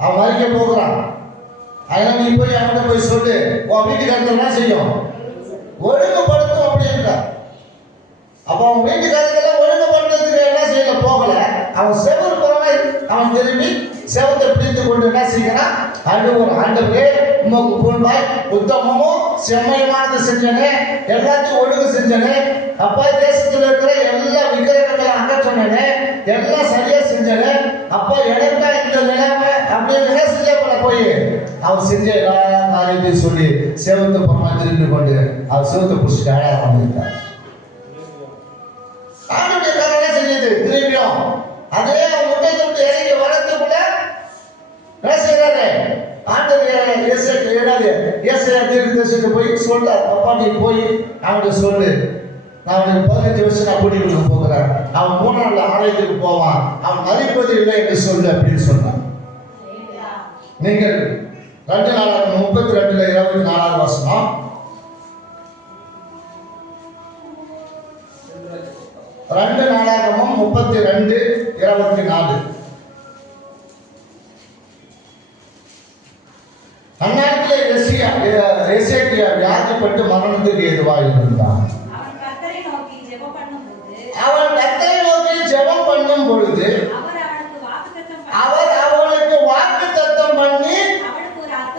அவன் மறிக்க போகிறான். அதனால நீ போய் அவன்கிட்ட போய் சொல்லு, உன் வீட்டுக்காரத்தை என்ன செய்யும், ஒழுங்குபடுத்தும் அப்படின்ட்டா. அப்ப அவன் வீட்டுக்காரத்தெல்லாம் ஒழுங்குபடுத்துறதுக்கு என்ன செய்யல, போகல. அவன் செவரு போறவன் அவன் திரும்பி செவத்தை பிடித்து கொண்டு என்ன செய்யறான், அழுவுறான். ஆண்டவரே உமக்கு பொன்பாய் உத்தமமும் செம்மையுமானது செஞ்சனே, எல்லாத்தையும் ஒழுங்கு செஞ்சனே, அப்பா தேசத்தில் இருக்கிற எல்லா விக்கிரகங்களை அகற்றனே, எல்லாம் சரியா செஞ்சனே, அப்பா எனக்கா இந்த நிலைமை அப்படின்னு என்ன செஞ்ச போல போய் அவன் செஞ்ச எல்லா காரியத்தையும் சொல்லி செவத்தை பொறமா திரும்பி கொண்டு அவர் செவத்தை பிடிச்சிட்டு அழகா பண்ணிருக்கார். ஆண்டுடைய காரணம் செஞ்சது திரும்பியும் அதே முட்டை தொட்டு இறங்கி வரத்துக்குள்ள என்ன செய்யறாரு, ஆண்டவர் ஏசாயா தீர்க்கதரிசிக்கு போய் சொல்றார், அப்பா நீ போய் அவன்கிட்ட சொல்லு, நான் அவனுக்கு 15 வருஷம் நான் கூட்டிட்டு கொடுக்க போகிறேன், அவன் 3 நாள்ல ஆலயத்துக்கு போவான், அவன் மதிப்பது இல்லை என்று சொல்லு அப்படின்னு சொன்னான். நீங்கள் 2 நாளாகமம் 32:24 வசனம், 2 நாளாகமம் 32:24. அந்நாட்டிலே எசேக்கியா வியாதிப்பட்டு மரணத்துக்கு ஏதுவாக இருந்தான். அவன் கர்த்தரை நோக்கி ஜெபம் பண்ணும் பொழுது அவர் அவனுக்கு வாக்குத்தத்தம் பண்ணி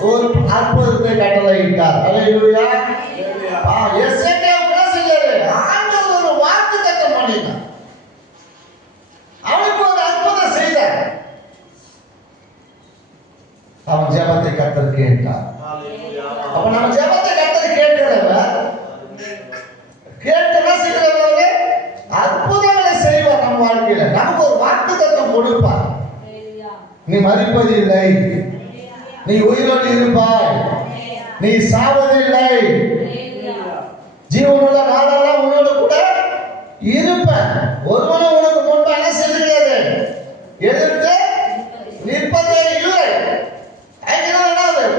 ஒரு அற்புதத்தை கட்டளையிட்டார். அல்லேலூயா. எசேக்கியா என்ன செஞ்சாரு, ஆண்டவர் ஒரு வாக்குத்தத்தம் பண்ணினார், அவனுக்கு ஒரு அற்புதம் செய்தார். அவன் ஜெபத்தை கர்த்தர் கேட்டார். அப்ப நம்ம ஜெபத்தை கர்த்தர் கேட்கிறவர் கேட்டு என்ன செய்கிறவர்களே அற்புதங்களை செய்வார் நம்ம வாழ்க்கையில. நமக்கு ஒரு வாக்குத்தத்தம் கொடுப்பார். நீ மரிப்பது இல்லை, நீ உயிரோடு இருப்பாய், நீ சாவதில்லை, ஜீவனுள்ள நாளெல்லாம் உன்னோடு கூட இருப்பேன், ஒருவனும் உனக்கு முன்பு என்ன செய்கிறது, எதிர்த்து நிற்பதே இல்லை.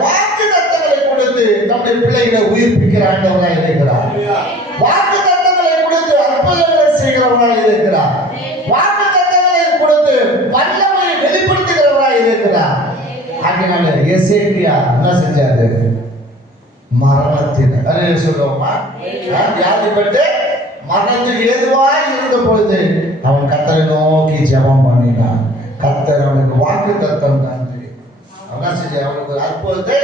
வாக்கு தத்தங்களை கொடுத்து நம்முடைய பிள்ளைகளை உயிர்ப்பிக்கிற ஆண்டவராக இருக்கிறார். வாக்கு தத்தங்களை கொடுத்து அற்புதங்களை செய்கிறவராக இருக்கிறார். வாக்கு தத்தங்களை கொடுத்து வல்லமையை வெளிப்படுத்துகிறவராக இருக்கிறார். அதனால எசேக்கியா என்ன செஞ்சாரு, மரணத்தின் சொல்லுவோமா, வியாதிப்பட்டு மரணத்துக்கு ஏதுவாய் இருந்த பொழுது அவன் கர்த்தரை நோக்கி ஜெபம் பண்ணினான். கர்த்தர் அவனுக்கு வாக்கு தத்தம் தந்து அவனுக்கு ஒரு அற்புதத்தை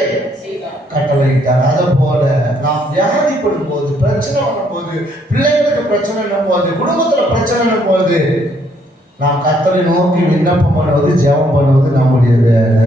கட்டளையிட்டார். அதை போல நாம் வியாதிப்படும் போது, பிரச்சனை வரும்போது, பிள்ளைகளுக்கு பிரச்சனை போது, குடும்பத்துல பிரச்சனை போது நாம் கர்த்தரை நோக்கி விண்ணப்பம் பண்ணுவது, ஜெபம் பண்ணுவது நம்முடைய வேலை.